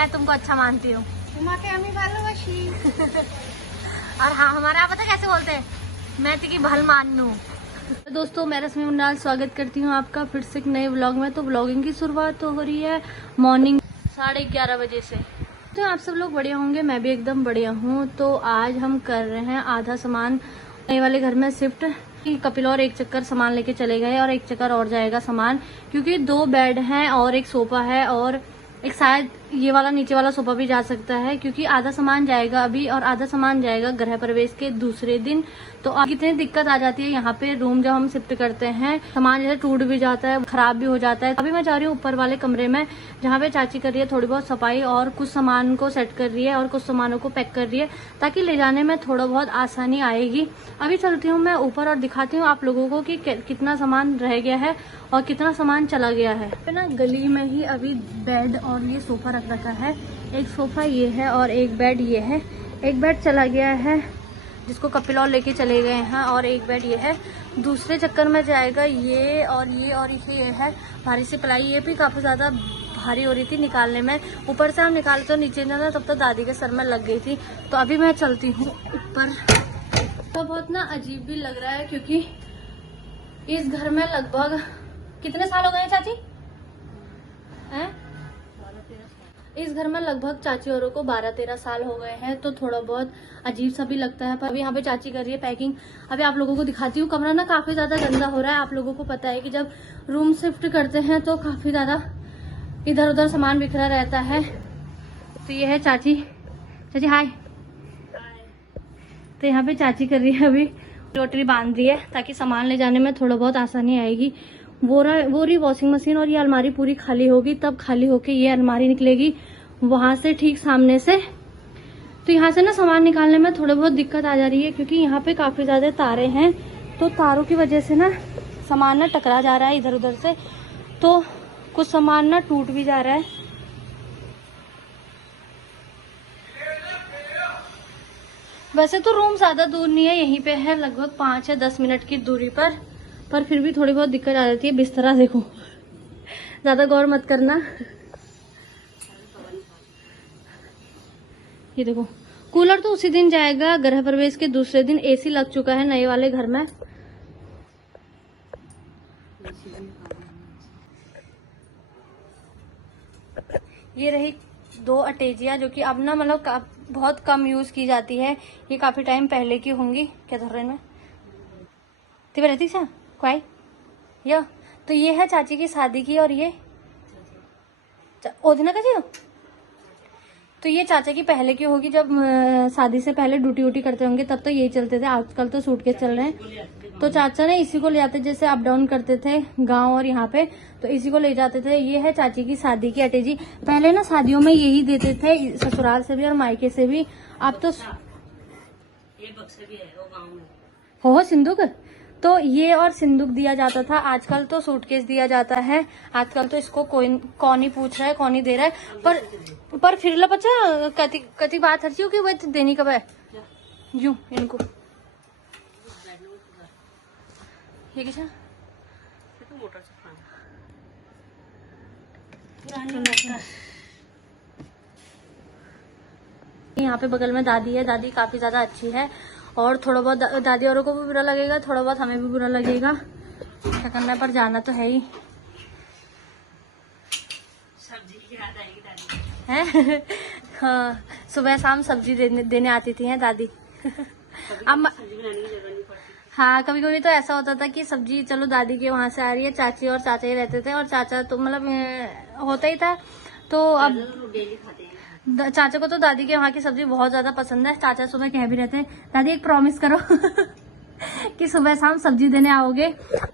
मैं तुमको अच्छा मानती हूँ। और हाँ, हमारे यहाँ पता कैसे बोलते हैं, मैं तेरी भल मान लूँ। दोस्तों, मैं रश्मि मुंडाल स्वागत करती हूँ आपका फिर से एक नए व्लॉग में। तो व्लॉगिंग की शुरुआत तो हो रही है मॉर्निंग 11:30 बजे से। तो आप सब लोग बढ़िया होंगे, मैं भी एकदम बढ़िया हूँ। तो आज हम कर रहे हैं आधा सामान नए वाले घर में शिफ्ट। कपिल और एक चक्कर सामान लेके चले गए और एक चक्कर और जाएगा सामान, क्योंकि 2 बेड हैं और एक सोफा है और एक शायद ये वाला नीचे वाला सोफा भी जा सकता है, क्योंकि आधा सामान जाएगा अभी और आधा सामान जाएगा गृह प्रवेश के दूसरे दिन। तो कितनी दिक्कत आ जाती है यहाँ पे रूम जब हम शिफ्ट करते हैं, सामान जैसे टूट भी जाता है, खराब भी हो जाता है। अभी मैं जा रही हूँ ऊपर वाले कमरे में, जहाँ पे चाची कर रही है थोड़ी बहुत सफाई और कुछ सामान को सेट कर रही है और कुछ सामानों को पैक कर रही है, ताकि ले जाने में थोड़ा बहुत आसानी आएगी। अभी चलती हूँ मैं ऊपर और दिखाती हूँ आप लोगों को कि कितना सामान रह गया है और कितना सामान चला गया है ना। गली में ही अभी बेड और ये सोफा रख रखा है। एक सोफा ये है और एक बेड ये है। एक बेड चला गया है जिसको कपिल और लेके चले गए हैं और एक बेड ये है। दूसरे चक्कर में जाएगा ये और ये है। भारी सी प्लाई, ये भी काफी ज्यादा भारी हो रही थी निकालने में। ऊपर से हम निकाले तो नीचे जाना, तब तक दादी के सर में लग गई थी। तो अभी मैं चलती हूँ ऊपर। तो बहुत ना अजीब भी लग रहा है, क्योंकि इस घर में लगभग कितने साल हो गए हैं चाची हैं? इस घर में लगभग चाची औरों को 12-13 साल हो गए हैं। तो थोड़ा बहुत अजीब सा भी लगता है। पर अभी यहाँ पे चाची कर रही है पैकिंग। अभी आप लोगों को दिखाती हूँ। कमरा ना काफी ज्यादा गंदा हो रहा है। आप लोगों को पता है कि जब रूम शिफ्ट करते हैं तो काफी ज्यादा इधर उधर सामान बिखरा रहता है। तो ये है चाची। चाची हाय। तो यहाँ पे चाची कर रही है अभी रोटरी बांध रही है, ताकि सामान ले जाने में थोड़ा बहुत आसानी आएगी। वो रही वॉशिंग मशीन और ये अलमारी पूरी खाली होगी, तब खाली होके ये अलमारी निकलेगी वहां से ठीक सामने से। तो यहाँ से ना सामान निकालने में थोड़ा बहुत दिक्कत आ जा रही है, क्योंकि यहाँ पे काफी ज्यादा तारे हैं। तो तारों की वजह से ना सामान ना टकरा जा रहा है इधर उधर से, तो कुछ सामान ना टूट भी जा रहा है। वैसे तो रूम ज्यादा दूर नहीं है, यहीं पे है, लगभग 5 या 10 मिनट की दूरी पर फिर भी थोड़ी बहुत दिक्कत आ जाती है। बिस्तरा देखो, ज्यादा गौर मत करना। ये देखो, कूलर तो उसी दिन जाएगा गृह प्रवेश के दूसरे दिन। एसी लग चुका है नए वाले घर में। ये रही 2 अटेजिया, जो कि अब ना मतलब बहुत कम यूज की जाती है। ये काफी टाइम पहले की होंगी। क्या धर रहे हैं रहती सा क्वाई या। तो ये है चाची की शादी की और ये ओदिना का जी। तो ये चाचा की पहले की होगी, जब शादी से पहले ड्यूटी वूटी करते होंगे तब तो यही चलते थे। आजकल तो सूटकेस चल रहे हैं। तो चाचा ने इसी को ले जाते, जैसे अप डाउन करते थे गांव और यहाँ पे, तो इसी को ले जाते थे। ये है चाची की शादी की अटेजी। पहले ना शादियों में यही देते थे, ससुराल से भी और मायके से भी। अब तो ये बक्से भी है वो गाँव में हो सिंदूक। तो ये और सिंदूक दिया जाता था। आजकल तो सूटकेस दिया जाता है। आजकल तो इसको कौन ही पूछ रहा है, कौन ही दे रहा है। पर फिर ला बच्चा कति बात हर चीज की वह देनी कब है यूं इनको। ये क्या यहाँ पे बगल में दादी है। दादी काफी ज्यादा अच्छी है और थोड़ा बहुत दादी औरों को भी बुरा लगेगा, थोड़ा बहुत हमें भी बुरा लगेगा। क्या करना, पर जाना तो है ही। सब्जी की याद आएगी दादी है। हाँ, सुबह शाम सब्जी देने आती थी हैं दादी। अब हाँ, कभी कभी तो ऐसा होता था कि सब्जी चलो दादी के वहां से आ रही है, चाची और चाचा ही रहते थे और चाचा तो मतलब होता ही था। तो अब डेली खाते हैं। चाचा को तो दादी के वहाँ की सब्जी बहुत ज्यादा पसंद है। चाचा सुबह कह भी रहते हैं, दादी एक प्रॉमिस करो कि सुबह शाम सब्जी देने आओगे।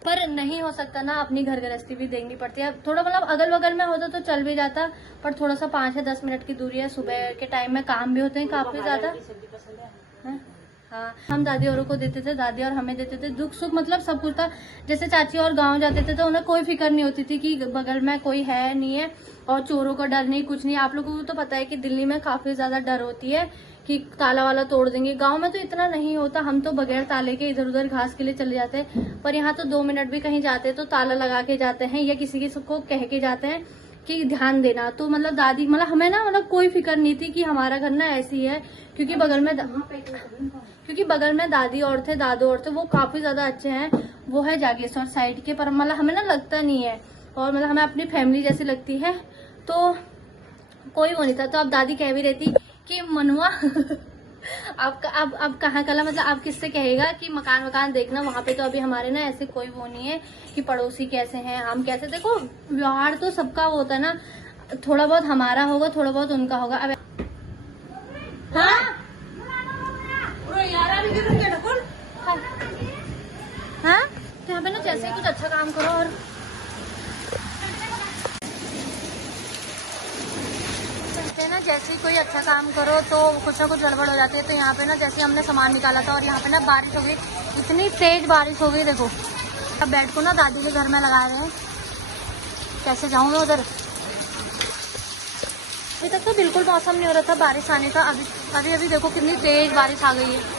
पर नहीं हो सकता ना, अपनी घर गृहस्थी भी देखनी पड़ती है। थोड़ा मतलब अगल बगल में होता तो चल भी जाता, पर थोड़ा सा 5 या 10 मिनट की दूरी है। सुबह के टाइम में काम भी होते हैं काफी ज्यादा। हाँ, हम दादी औरों को देते थे, दादी और हमें देते थे। दुख सुख मतलब सब कुछ था। जैसे चाची और गांव जाते थे तो उन्हें कोई फिक्र नहीं होती थी कि बगल में कोई है नहीं है और चोरों का डर नहीं, कुछ नहीं। आप लोगों को तो पता है कि दिल्ली में काफी ज्यादा डर होती है कि ताला वाला तोड़ देंगे। गांव में तो इतना नहीं होता, हम तो बगैर ताले के इधर उधर घास के लिए चले जाते हैं। पर यहाँ तो 2 मिनट भी कहीं जाते हैं तो ताला लगा के जाते हैं या किसी को कह के जाते हैं कि ध्यान देना। तो मतलब दादी मतलब हमें ना मतलब कोई फिक्र नहीं थी कि हमारा घर ना ऐसी है, क्योंकि बगल में दादी और थे दादू और थे, वो काफी ज्यादा अच्छे हैं। वो है जागेश्वर साइड के, पर मतलब हमें ना लगता नहीं है, और मतलब हमें अपनी फैमिली जैसी लगती है, तो कोई वो नहीं था। तो अब दादी कह भी रहती कि मनुआ अब कहाँ कला, मतलब आप किससे कहेगा कि मकान देखना वहां पे। तो अभी हमारे ना ऐसे कोई वो नहीं है कि पड़ोसी कैसे हैं, हम कैसे। देखो व्यवहार तो सबका वो होता है ना, थोड़ा बहुत हमारा होगा, थोड़ा बहुत उनका होगा। अब हाँ तो यहाँ पे ना जैसे ही कुछ अच्छा काम करो और ना जैसे ही कोई अच्छा काम करो तो कुछ ना कुछ गड़बड़ हो जाती है। तो यहाँ पे ना जैसे हमने सामान निकाला था और यहाँ पे ना बारिश हो गई, इतनी तेज बारिश हो गई। देखो अब बेड को ना दादी के घर में लगा रहे हैं, कैसे जाऊंगे उधर। अभी तक तो बिल्कुल मौसम नहीं हो रहा था बारिश आने का, अभी देखो कितनी तेज बारिश आ गई है।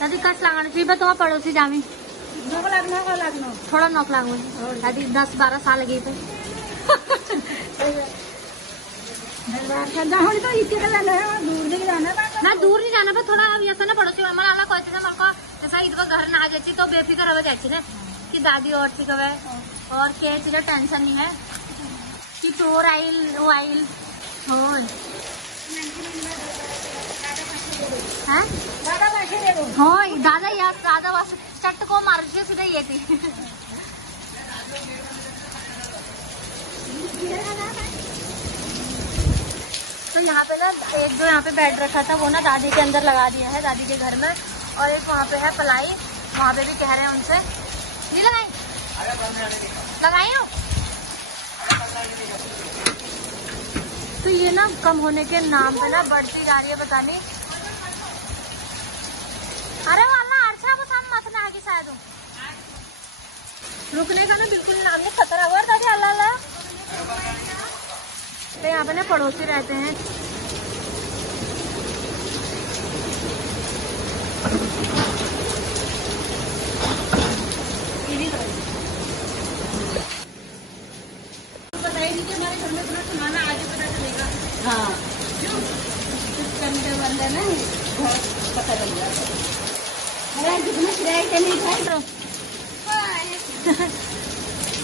दादी कस लगाना चाहिए तुम्हारा पड़ोसी जामी थोड़ा 9 लाख में दादी 10-12 साल गई थे। ना दूर नहीं जाना, पर थोड़ा अब ऐसा ना पड़ोसी मला कहते थे मेरे को जैसा इधर घर ना आ जाती तो बेफिक्र हो जाती ना कि दादी और ठीक है और क्या चीज टेंशन नहीं है कि चोर आइल वो आइल हो दादा यार दादा बस चट को मार सीधा ये थी। तो यहाँ पे ना एक जो यहाँ पे बेड रखा था वो ना दादी के अंदर लगा दिया है, दादी के घर में। और एक वहाँ पे है पलाई, वहाँ पे भी कह रहे हैं उनसे नहीं लगाई हो। तो ये ना कम होने के नाम पे ना बढ़ती जा रही है, पता नहीं। अरे वाला अर्चा वो साम मत ना आगे शायद रुकने का ना बिल्कुल नाम नहीं, खतरा हुआ दादी अल्लाह। तो यहाँ पे ना पड़ोसी रहते हैं। बताइए कि हमारे घर में थोड़ा सामान आज पता चलेगा। हाँ क्यों बंद है ना, पता चल जाता है।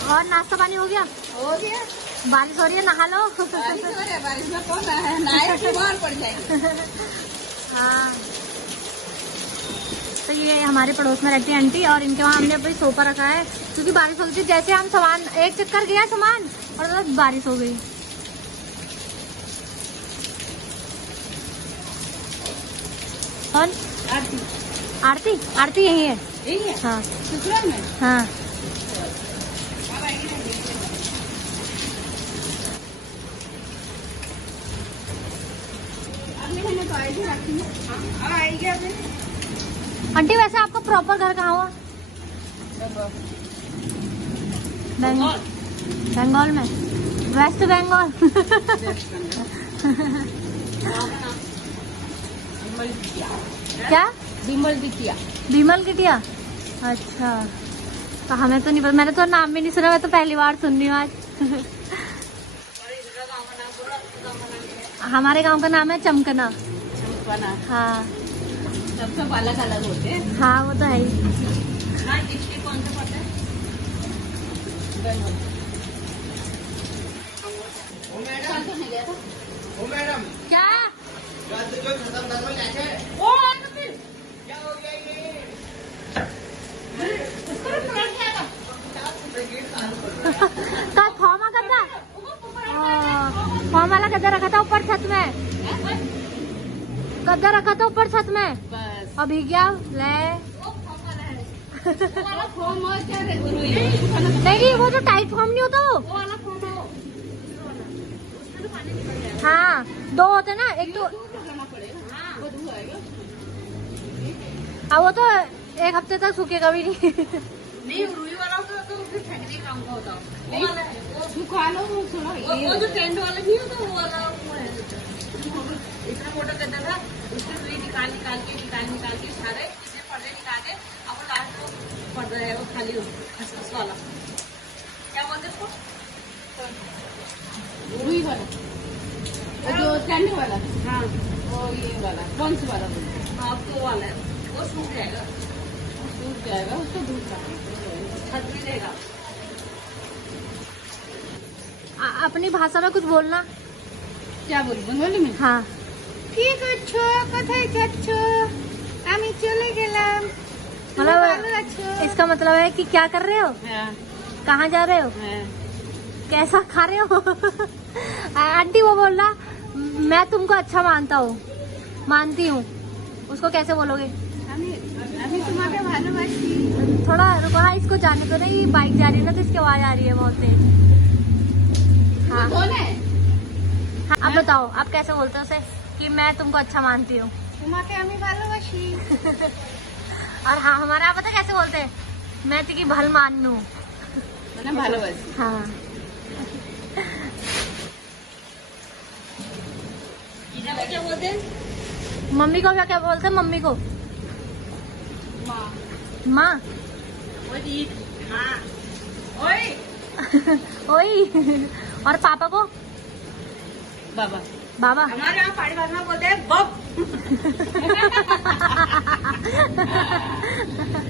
और नाश्ता पानी हो गया? हो गया। बारिश हो रही है, नहा लो। बारिश में कौन है, नहाए तो बीमार पड़ जाएगी। हाँ तो ये हमारे पड़ोस में रहती है आंटी, और इनके वहाँ हमने अभी सोफा रखा है क्योंकि बारिश हो गई थी। जैसे हम सामान एक चक्कर गया सामान और मतलब बारिश हो गई। कौन? आरती यही है। हाँ ससुराल में। हाँ आंटी वैसे आपका प्रॉपर घर कहाँ हुआ? बंगाल में, वेस्ट बंगाल। क्या? बीमल किटिया। अच्छा तो हमें तो नहीं पता, मैंने तो नाम भी नहीं सुना, मैं तो पहली बार सुन रही हूँ आज। हमारे गांव का नाम है चमकना। हाँ सब अलग अलग होते हैं। हाँ वो तो है ही। कौन सा पता है? क्या फॉर्म वाला गद्दा रखा था ऊपर छत में, गद्दा रखा था ऊपर छत में बस। अभी क्या ले नहीं, वो जो टाइट फॉर्म नहीं होता वो वाला फॉर्म। हाँ 2 होते ना, एक तो वो तो 1 हफ्ते तक सूखेगा भी नहीं। रुई वाला तो फिर फेंकने काम का होता नहीं, वो खा लो वो थोड़ा वो जो टेंट वाला नहीं होता वो वाला वो है इतना मोटा गद्दा था उसके सुई निकाल निकाल के सारे इतने पर्दे निकाले अब लास्ट में पर्दा है वो खाली खसखस वाला क्या बोलते उसको रुई वाला वो जो टेंट वाला हाँ वो ये वाला कौन सा वाला बोलते हैं? हाँ तो वाला है वो सूख जाएगा वो सूख जाएगा उसको दूध का छत भी देगा अपनी भाषा में कुछ बोलना। क्या बोल बंगाली में हाँ কি করছো কোথায় যাচ্ছ আমি চলে গেলাম তুমি ভালো मतलब আছো इसका मतलब है कि क्या कर रहे हो, হ্যাঁ कहाँ जा रहे हो, হ্যাঁ कैसा खा रहे हो। आंटी वो बोलना मैं तुमको अच्छा मानती हूँ, उसको कैसे बोलोगे। আমি আমি তোমাকে ভালোবাসি थोड़ा रुको, हाँ इसको जाने दो ना, ये बाइक जा रही है ना तो इसकी आवाज आ रही है बहुत तेज। हाँ कौन है हाँ आप बताओ आप कैसे बोलते हो उसे कि मैं तुमको अच्छा मानती हूँ। তোমাকে আমি ভালোবাসি और हाँ हमारा आप पता कैसे बोलते हैं, मैं तेरी भल मानू। মানে ভালোবাসি हाँ क्या बोलते हैं मम्मी को क्या क्या बोलते हैं, मम्मी को माँ माँ हाँ ओए ओई। और पापा को बाबा बाबा। हमारे यहाँ पहाड़ी भाषा में बोलते हैं बब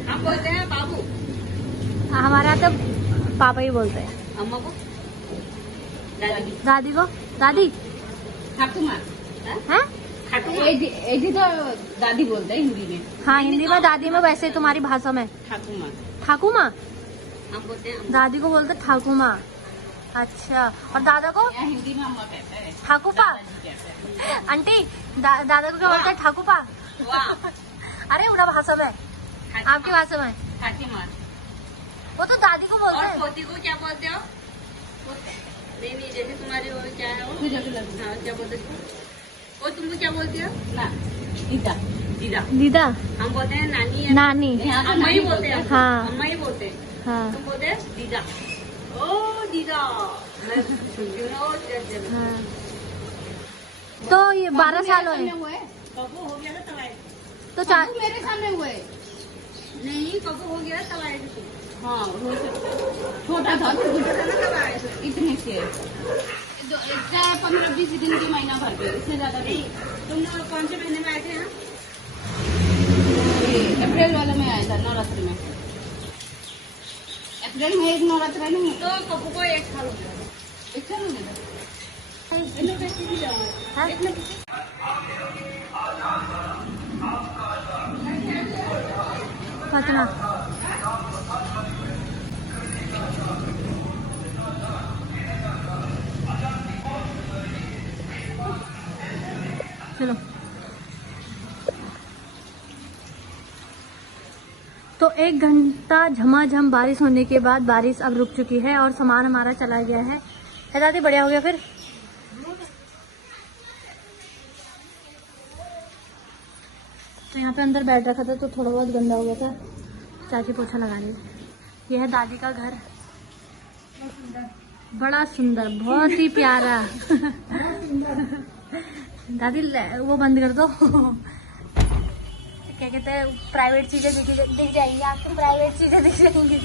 हम बोलते हैं बाबू हमारे यहाँ तो पापा ही बोलते हैं। अम्मा को दादी दादी को दादी ठाकुमा है। ऐसी तो दादी बोलते हैं हिंदी में हाँ हिंदी में दादी में, वैसे तुम्हारी भाषा में ठाकुमा ठाकुमा। हम बोलते हैं दादी को बोलते ठाकुमा। अच्छा और दादा को यहाँ हिंदी में अम्मा कहते हैं ठाकुपा। दादाजी कहते हैं आंटी दादा को क्या बोलते हैं, ठाकुपा। वाह अरे उड़ा भाषा में, आपकी भाषा में ठाकीमा वो तो दादी को बोलते और हैं। पोती को क्या बोलते हो नहीं जैसे तुम्हारी वो क्या है वो पूजा भी लगती हाँ क्या बोलते हो वो तुमको क्या बोलती हो ना दीदा दीदा दीदा हम बोलते हैं नानी है नानी। यहाँ तो अम्मा ही नानी बोलते हैं हाँ। अम्मा ही बोलते हैं हाँ तुम बोलते हैं दीदा ओ दीदा मैं सुनती हूँ ना वो जब हाँ। तो ये 12 साल हुए हुए कबू हो गया ना तब आए तो चार मेरे सामने हुए नहीं कबू हो गया तब आए थे हाँ वो छोटा था तो छोटा था ना तब आए थे इतने से 15-20 दिन की महीना भर के इससे ज्यादा नहीं तुम लोग कौन से महीने में आए थे यहाँ ये अप्रैल वाले में आया था नवरात्रि में अप्रैल में एक नवरात्र नहीं तो कबू को 1 साल हो गया एक साल हो गया इन लोग कैसे भी जाओगे हाँ? पतना चलो। तो 1 घंटा झमाझम बारिश होने के बाद बारिश अब रुक चुकी है और सामान हमारा चला गया है दादी। बढ़िया हो गया फिर। तो यहाँ पे अंदर बैठ रखा था तो थोड़ा बहुत गंदा हो गया था, चाची पोछा लगा रही है। यह है दादी का घर, बड़ा सुंदर बहुत ही प्यारा। दादी वो बंद कर दो। क्या कहते हैं, प्राइवेट चीजें दिख जाएंगी आपको, प्राइवेट चीजें दिख जाएंगी।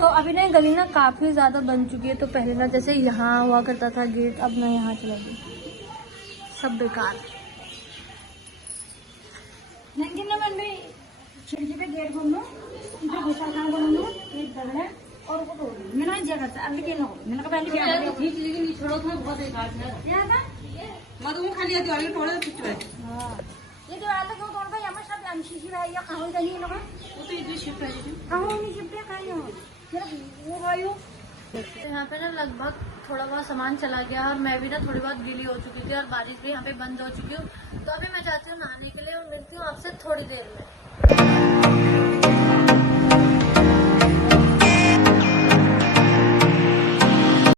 तो अभी ना गली ना काफी ज्यादा बन चुकी है। तो पहले ना जैसे यहाँ हुआ करता था गेट, अब ना यहाँ चला गया, सब बेकार। खिड़की पे गेट बोलो इधर घुसा कहाँ बोलो एक दर है और वो बोलो मैंने जगह से अभी के लो मैंने कहा पहले खींच लेकिन नहीं छोड़ो तो बहुत बेकार है क्या था मैं तुम खाली आती वाली थोड़ा खींच रहा है हां ये दीवार को तोड़ भाई हमें सब अंशी भाई या कहां गई लोग वो तो इधर शिफ्ट है कहां नहीं शिफ्ट है कहां हो मेरा वो भाईयो तो यहाँ पे ना लगभग थोड़ा बहुत सामान चला गया और मैं भी ना थोड़ी बहुत गीली हो चुकी थी और बारिश भी यहाँ पे बंद हो चुकी हूँ। तो अभी मैं जाती हूँ नहाने के लिए और मिलती हूँ आपसे थोड़ी देर में।